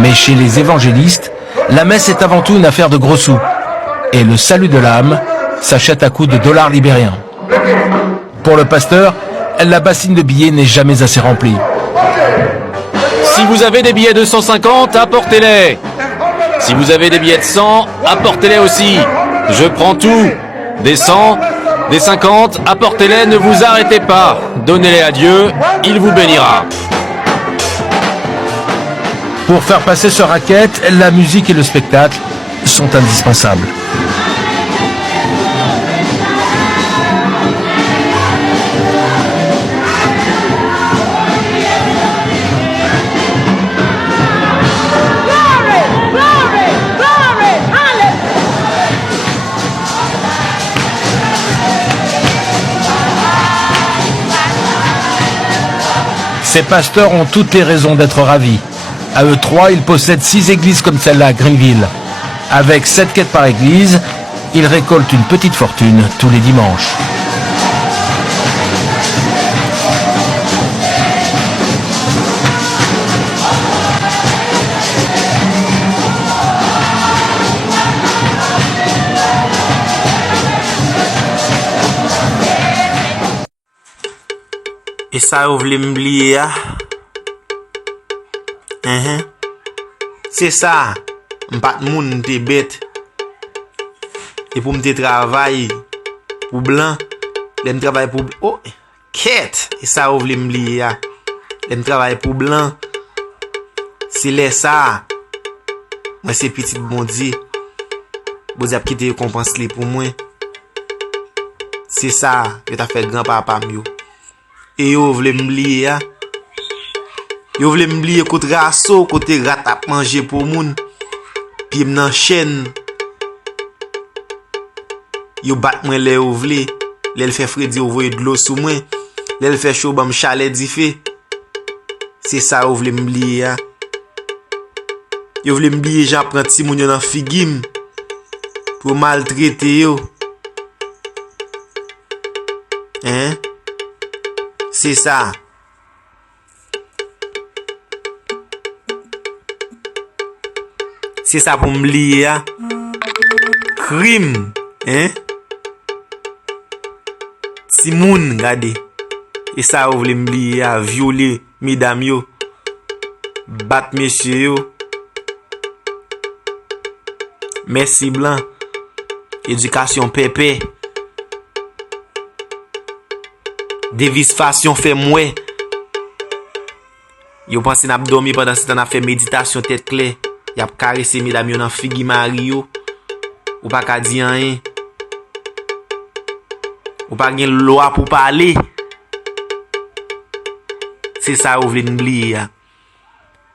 Mais chez les évangélistes, la messe est avant tout une affaire de gros sous. Et le salut de l'âme s'achète à coups de dollars libériens. Pour le pasteur, la bassine de billets n'est jamais assez remplie. Si vous avez des billets de 150, apportez-les. Si vous avez des billets de 100, apportez-les aussi. Je prends tout. Des 100, des 50, apportez-les, ne vous arrêtez pas. Donnez-les à Dieu, il vous bénira. Pour faire passer ce racket, la musique et le spectacle sont indispensables. Ces pasteurs ont toutes les raisons d'être ravis. À eux trois, ils possèdent 6 églises comme celle-là à Greenville. Avec 7 quêtes par église, ils récoltent une petite fortune tous les dimanches. E sa ou vle m'bliye ya? C'est ça. M'pat moun m'te bête. Et pour m'te travail pour blanc, l'en travail pour oh, quête. Et ça ou vle m'bliye ya? L'en travail pour blanc. C'est les ça. Moi c'est petit bon Dieu. Vous avez quitté récompense li pour moi. C'est ça que t'as fait grand-papa mieux. Et yo vle m'bliye ya? Yo vle m'bliye kote raso, kote rat ap manje pour moun. Pi m'nan chen. Yo bat mwen le yo vle. L'el fait fredi yo voye de l'eau sous moi. L'el fait chaud bam chalet di fe. C'est ça yo vle m'bliye ya? Yo vle m'bliye jan pran ti moun yo nan figim. Pour maltraiter yo. Hein? C'est ça. C'est ça pour m'bliye ya? Crime. Hein? Si moun gade. Et ça ou vle m'bliye ya? Violer mesdames yo. Bat messieurs yo. Merci blanc. Éducation pépé. Davis fashion fait mouais. Yo pense n'a dormi pendant ce temps n'a fait méditation tête claire. Y a caressé mesdames yo nan figi Mario. Ou pas ka di rien. Ou pas gen loi pour parler. C'est ça ou vle m'bliye ya.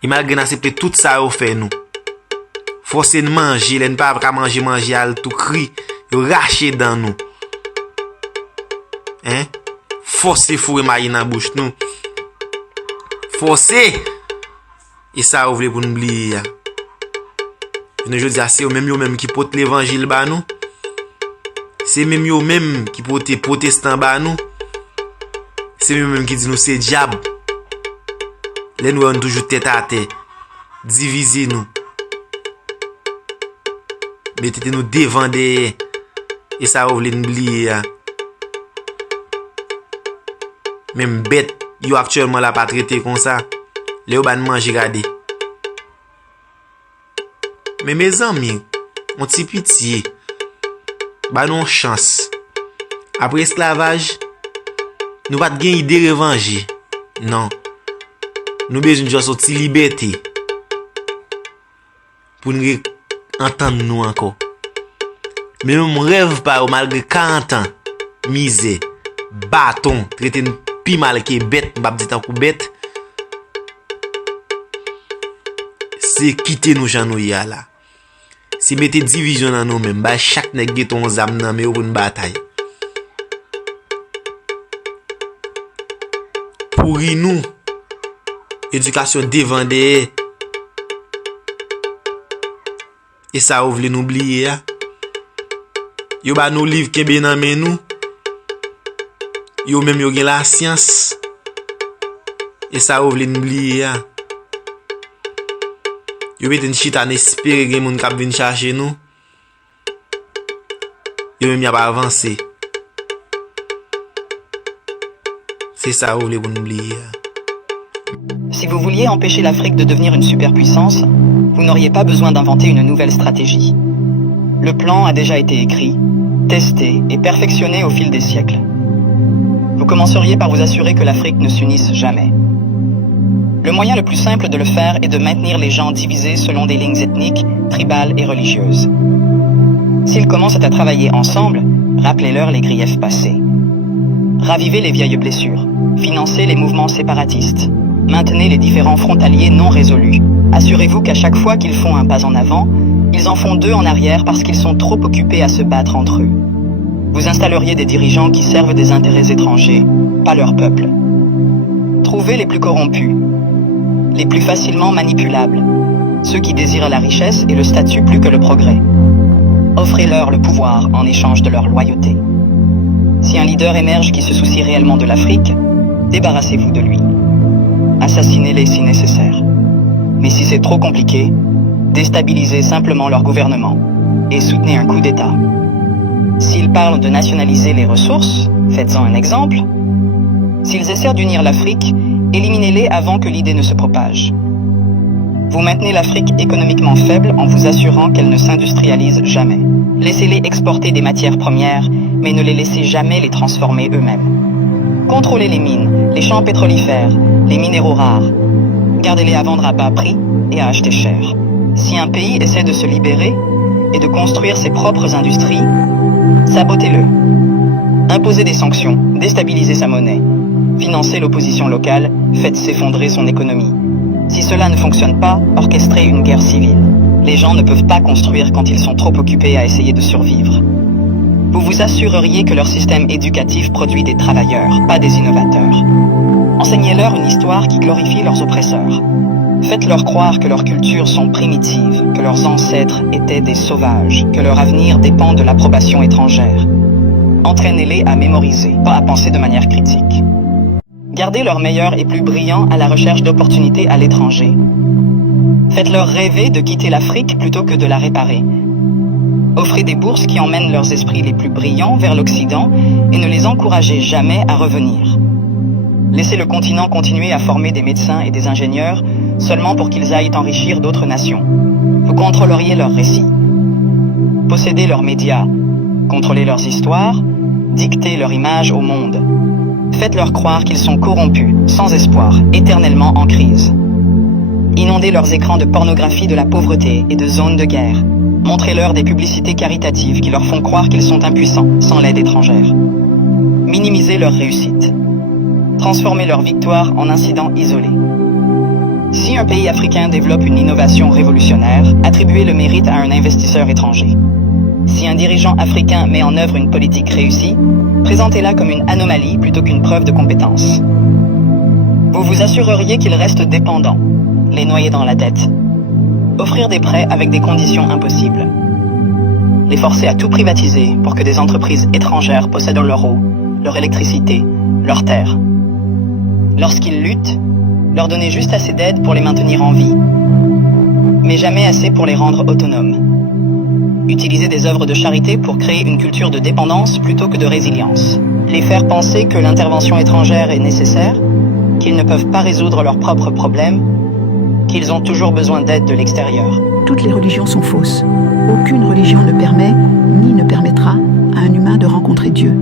Et malgré accepter tout ça ou fait nous. Forcer de manger, l'en pas ka manger al tout cri. Yo raché dans nous. Hein? Forcer fourrer maï dans bouche nous. Forcer. Et ça ou vle pour nous oublier ya. Je dis c'est eux même qui portent l'évangile ba nous. C'est même eux même qui portent protestant ba nous. C'est eux même qui dit nous c'est diable. Les nous on toujours tête à tête. Diviser nous. Mettez nous devant des et ça ou vle nous oublier ya. Même bête, yo actuellement la pas traité comme ça. Les ou ban manger gade. Mais mes amis, on ti pitié. Ba non chance. Après esclavage, nous pas gen idée revanche. Non. Nous besoin de juste une liberté. Pour nous entendre nous encore. Mais nous rêve pas malgré 40 ans. Misère, bâton, traiter pi mal que bête, m'pa dit tant coup bête. C'est quitter nous jan nou ya là. C'est mettre division dans nous même, ba chaque nèg gen ton zam nan mais pour une bataille. Pour nous éducation devant des et ça ou vle nous oublier ya. Yo ba nous livre kebe nan men nous. Yo même yo gen la science. Et ça ou vle nous oublier ya. Yo meten chita an espere gen moun kap vin chache nou. Yo même y a pas avancé. C'est ça ou voulez vous oublier. Si vous vouliez empêcher l'Afrique de devenir une superpuissance, vous n'auriez pas besoin d'inventer une nouvelle stratégie. Le plan a déjà été écrit, testé et perfectionné au fil des siècles. Vous commenceriez par vous assurer que l'Afrique ne s'unisse jamais. Le moyen le plus simple de le faire est de maintenir les gens divisés selon des lignes ethniques, tribales et religieuses. S'ils commencent à travailler ensemble, rappelez-leur les griefs passés. Ravivez les vieilles blessures, financez les mouvements séparatistes, maintenez les différends frontaliers non résolus. Assurez-vous qu'à chaque fois qu'ils font un pas en avant, ils en font deux en arrière parce qu'ils sont trop occupés à se battre entre eux. Vous installeriez des dirigeants qui servent des intérêts étrangers, pas leur peuple. Trouvez les plus corrompus, les plus facilement manipulables, ceux qui désirent la richesse et le statut plus que le progrès. Offrez-leur le pouvoir en échange de leur loyauté. Si un leader émerge qui se soucie réellement de l'Afrique, débarrassez-vous de lui. Assassinez-les si nécessaire. Mais si c'est trop compliqué, déstabilisez simplement leur gouvernement et soutenez un coup d'État. S'ils parlent de nationaliser les ressources, faites-en un exemple. S'ils essaient d'unir l'Afrique, éliminez-les avant que l'idée ne se propage. Vous maintenez l'Afrique économiquement faible en vous assurant qu'elle ne s'industrialise jamais. Laissez-les exporter des matières premières, mais ne les laissez jamais les transformer eux-mêmes. Contrôlez les mines, les champs pétrolifères, les minéraux rares. Gardez-les à vendre à bas prix et à acheter cher. Si un pays essaie de se libérer et de construire ses propres industries, sabotez-le. Imposez des sanctions, déstabilisez sa monnaie. Financez l'opposition locale, faites s'effondrer son économie. Si cela ne fonctionne pas, orchestrez une guerre civile. Les gens ne peuvent pas construire quand ils sont trop occupés à essayer de survivre. Vous vous assureriez que leur système éducatif produit des travailleurs, pas des innovateurs. Enseignez-leur une histoire qui glorifie leurs oppresseurs. Faites-leur croire que leurs cultures sont primitives, que leurs ancêtres étaient des sauvages, que leur avenir dépend de l'approbation étrangère. Entraînez-les à mémoriser, pas à penser de manière critique. Gardez leurs meilleurs et plus brillants à la recherche d'opportunités à l'étranger. Faites-leur rêver de quitter l'Afrique plutôt que de la réparer. Offrez des bourses qui emmènent leurs esprits les plus brillants vers l'Occident et ne les encouragez jamais à revenir. Laissez le continent continuer à former des médecins et des ingénieurs seulement pour qu'ils aillent enrichir d'autres nations. Vous contrôleriez leurs récits. Possédez leurs médias, contrôlez leurs histoires, dictez leur image au monde. Faites-leur croire qu'ils sont corrompus, sans espoir, éternellement en crise. Inondez leurs écrans de pornographie de la pauvreté et de zones de guerre. Montrez-leur des publicités caritatives qui leur font croire qu'ils sont impuissants, sans l'aide étrangère. Minimisez leur réussite. Transformez leur victoire en incidents isolés. Si un pays africain développe une innovation révolutionnaire, attribuez le mérite à un investisseur étranger. Si un dirigeant africain met en œuvre une politique réussie, présentez-la comme une anomalie plutôt qu'une preuve de compétence. Vous vous assureriez qu'ils restent dépendants, les noyer dans la dette. Offrir des prêts avec des conditions impossibles. Les forcer à tout privatiser pour que des entreprises étrangères possèdent leur eau, leur électricité, leurs terres. Lorsqu'ils luttent, leur donner juste assez d'aide pour les maintenir en vie, mais jamais assez pour les rendre autonomes. Utiliser des œuvres de charité pour créer une culture de dépendance plutôt que de résilience. Les faire penser que l'intervention étrangère est nécessaire, qu'ils ne peuvent pas résoudre leurs propres problèmes, qu'ils ont toujours besoin d'aide de l'extérieur. Toutes les religions sont fausses. Aucune religion ne permet, ni ne permettra, à un humain de rencontrer Dieu.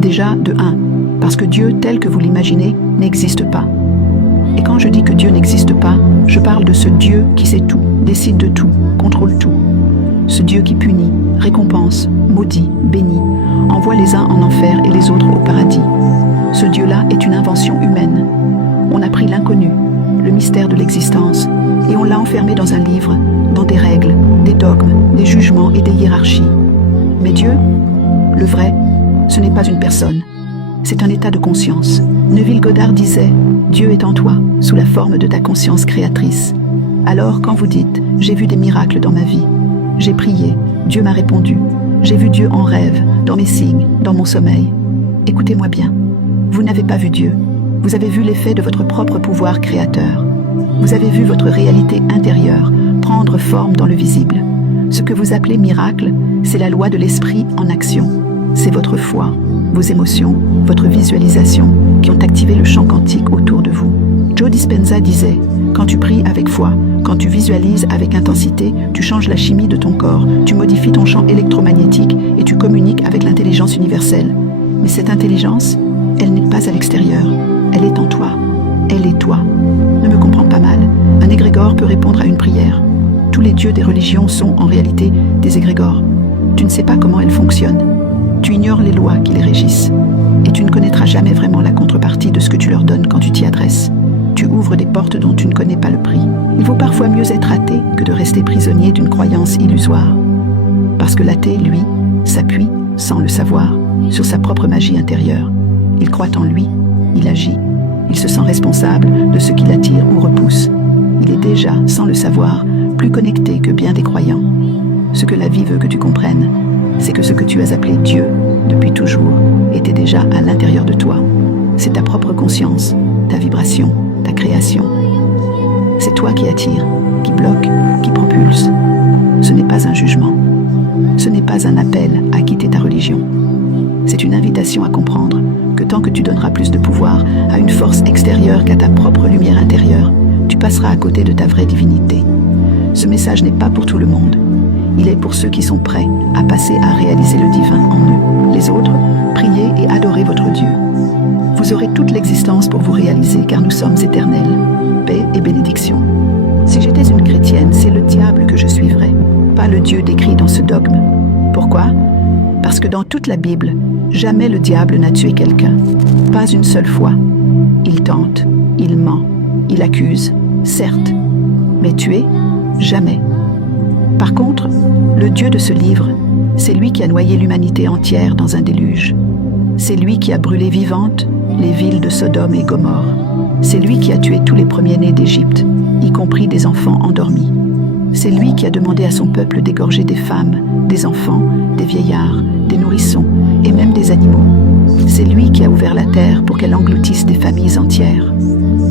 Déjà, de un, parce que Dieu, tel que vous l'imaginez, n'existe pas. Et quand je dis que Dieu n'existe pas, je parle de ce Dieu qui sait tout, décide de tout, contrôle tout. Ce Dieu qui punit, récompense, maudit, bénit, envoie les uns en enfer et les autres au paradis. Ce Dieu-là est une invention humaine. On a pris l'inconnu, le mystère de l'existence, et on l'a enfermé dans un livre, dans des règles, des dogmes, des jugements et des hiérarchies. Mais Dieu, le vrai, ce n'est pas une personne. C'est un état de conscience. Neville Goddard disait « Dieu est en toi, sous la forme de ta conscience créatrice ». Alors, quand vous dites « J'ai vu des miracles dans ma vie », j'ai prié, Dieu m'a répondu. J'ai vu Dieu en rêve, dans mes signes, dans mon sommeil. Écoutez-moi bien. Vous n'avez pas vu Dieu. Vous avez vu l'effet de votre propre pouvoir créateur. Vous avez vu votre réalité intérieure, prendre forme dans le visible. Ce que vous appelez miracle, c'est la loi de l'esprit en action. C'est votre foi, vos émotions, votre visualisation qui ont activé le champ quantique autour de vous. Joe Dispenza disait, quand tu pries avec foi, quand tu visualises avec intensité, tu changes la chimie de ton corps, tu modifies ton champ électromagnétique et tu communiques avec l'intelligence universelle. Mais cette intelligence, elle n'est pas à l'extérieur, elle est en toi. Elle est toi. Ne me comprends pas mal, un égrégore peut répondre à une prière. Tous les dieux des religions sont en réalité des égrégores. Tu ne sais pas comment elles fonctionnent. Tu ignores les lois qui les régissent. Et tu ne connaîtras jamais vraiment la contrepartie de ce que tu leur donnes quand tu t'y adresses. Tu ouvres des portes dont tu ne connais pas le prix. Il vaut parfois mieux être athée que de rester prisonnier d'une croyance illusoire. Parce que l'athée, lui, s'appuie, sans le savoir, sur sa propre magie intérieure. Il croit en lui, il agit. Il se sent responsable de ce qui l'attire ou repousse. Il est déjà, sans le savoir, plus connecté que bien des croyants. Ce que la vie veut que tu comprennes, c'est que ce que tu as appelé Dieu, depuis toujours, était déjà à l'intérieur de toi. C'est ta propre conscience, ta vibration, ta création. C'est toi qui attire, qui bloque, qui propulse. Ce n'est pas un jugement. Ce n'est pas un appel à quitter ta religion. C'est une invitation à comprendre que tant que tu donneras plus de pouvoir à une force extérieure qu'à ta propre lumière intérieure, tu passeras à côté de ta vraie divinité. Ce message n'est pas pour tout le monde. Il est pour ceux qui sont prêts à passer à réaliser le divin en eux. Les autres, priez et adorez votre Dieu. Vous aurez toute l'existence pour vous réaliser car nous sommes éternels. Paix et bénédiction. Si j'étais une chrétienne, c'est le diable que je suivrais, pas le Dieu décrit dans ce dogme. Pourquoi ? Parce que dans toute la Bible, jamais le diable n'a tué quelqu'un. Pas une seule fois. Il tente, il ment, il accuse, certes. Mais tuer, jamais. Par contre, le Dieu de ce livre, c'est lui qui a noyé l'humanité entière dans un déluge. C'est lui qui a brûlé vivantes les villes de Sodome et Gomorrhe. C'est lui qui a tué tous les premiers-nés d'Égypte, y compris des enfants endormis. C'est lui qui a demandé à son peuple d'égorger des femmes, des enfants, des vieillards, des nourrissons et même des animaux. C'est lui qui a ouvert la terre pour qu'elle engloutisse des familles entières.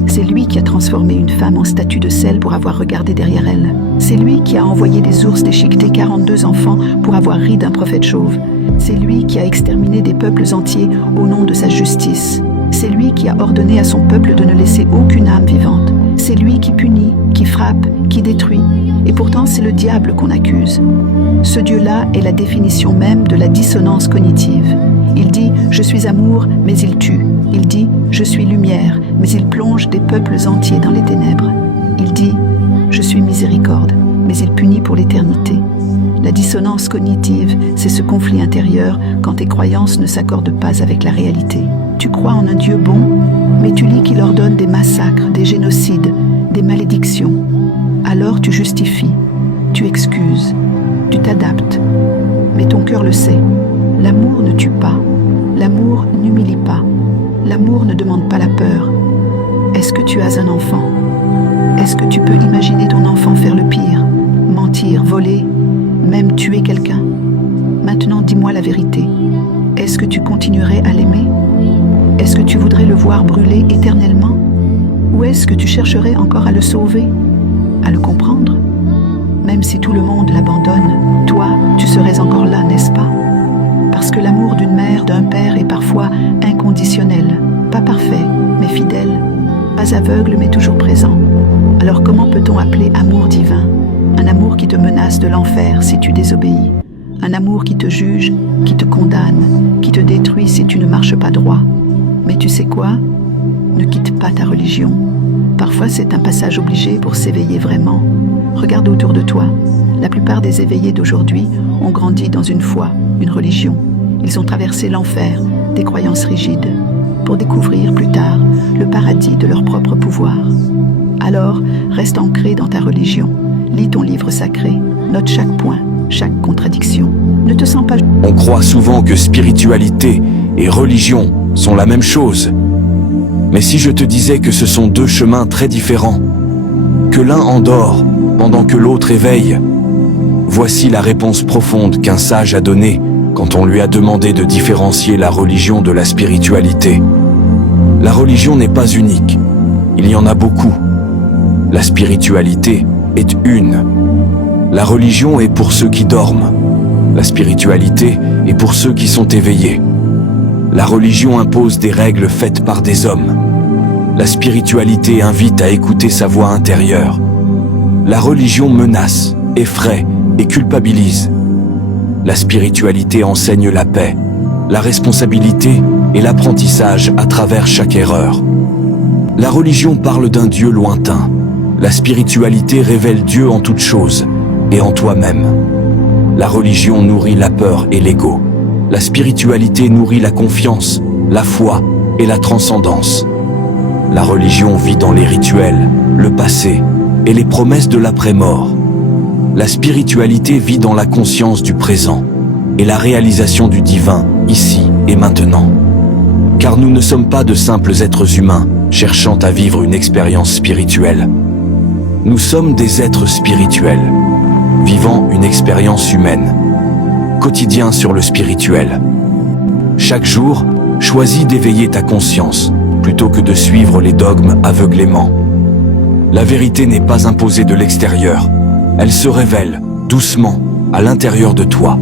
C'est lui qui a transformé une femme en statue de sel pour avoir regardé derrière elle. C'est lui qui a envoyé des ours déchiqueter 42 enfants pour avoir ri d'un prophète chauve. C'est lui qui a exterminé des peuples entiers au nom de sa justice. C'est lui qui a ordonné à son peuple de ne laisser aucune âme vivante. C'est lui qui punit, qui frappe, qui détruit. Et pourtant, c'est le diable qu'on accuse. Ce Dieu-là est la définition même de la dissonance cognitive. Il dit « Je suis amour », mais il tue. Il dit « Je suis lumière », mais il plonge des peuples entiers dans les ténèbres. Il dit « Je suis miséricorde », mais il punit pour l'éternité. La dissonance cognitive, c'est ce conflit intérieur quand tes croyances ne s'accordent pas avec la réalité. Tu crois en un Dieu bon, mais tu lis qu'il ordonne des massacres, des génocides, des malédictions. Alors tu justifies, tu excuses, tu t'adaptes. Mais ton cœur le sait. L'amour ne tue pas, l'amour n'humilie pas, l'amour ne demande pas la peur. Est-ce que tu as un enfant ? Est-ce que tu peux imaginer ton enfant faire le pire ? Mentir, voler, même tuer quelqu'un ? Maintenant, dis-moi la vérité. Est-ce que tu continuerais à l'aimer ? Est-ce que tu voudrais le voir brûler éternellement ? Ou est-ce que tu chercherais encore à le sauver ? À le comprendre ? Même si tout le monde l'abandonne, toi, tu serais encore là, n'est-ce pas ? Parce que l'amour d'une mère, d'un père est parfois inconditionnel, pas parfait, mais fidèle, pas aveugle, mais toujours présent. Alors comment peut-on appeler amour divin ? Un amour qui te menace de l'enfer si tu désobéis. Un amour qui te juge, qui te condamne, qui te détruit si tu ne marches pas droit. Mais tu sais quoi ? Ne quitte pas ta religion. Parfois c'est un passage obligé pour s'éveiller vraiment. Regarde autour de toi. La plupart des éveillés d'aujourd'hui ont grandi dans une foi, une religion. Ils ont traversé l'enfer, des croyances rigides, pour découvrir plus tard le paradis de leur propre pouvoir. Alors, reste ancré dans ta religion. Lis ton livre sacré, note chaque point, chaque contradiction. Ne te sens pas... On croit souvent que spiritualité et religion sont la même chose. Mais si je te disais que ce sont deux chemins très différents, que l'un endort pendant que l'autre éveille, voici la réponse profonde qu'un sage a donnée quand on lui a demandé de différencier la religion de la spiritualité. La religion n'est pas unique, il y en a beaucoup. La spiritualité est une. La religion est pour ceux qui dorment. La spiritualité est pour ceux qui sont éveillés. La religion impose des règles faites par des hommes. La spiritualité invite à écouter sa voix intérieure. La religion menace, effraie et culpabilise. La spiritualité enseigne la paix, la responsabilité et l'apprentissage à travers chaque erreur. La religion parle d'un Dieu lointain. La spiritualité révèle Dieu en toutes choses et en toi-même. La religion nourrit la peur et l'ego. La spiritualité nourrit la confiance, la foi et la transcendance. La religion vit dans les rituels, le passé et les promesses de l'après-mort. La spiritualité vit dans la conscience du présent et la réalisation du divin, ici et maintenant. Car nous ne sommes pas de simples êtres humains cherchant à vivre une expérience spirituelle. Nous sommes des êtres spirituels, vivant une expérience humaine. Quotidien sur le spirituel. Chaque jour, choisis d'éveiller ta conscience plutôt que de suivre les dogmes aveuglément. La vérité n'est pas imposée de l'extérieur. Elle se révèle, doucement, à l'intérieur de toi.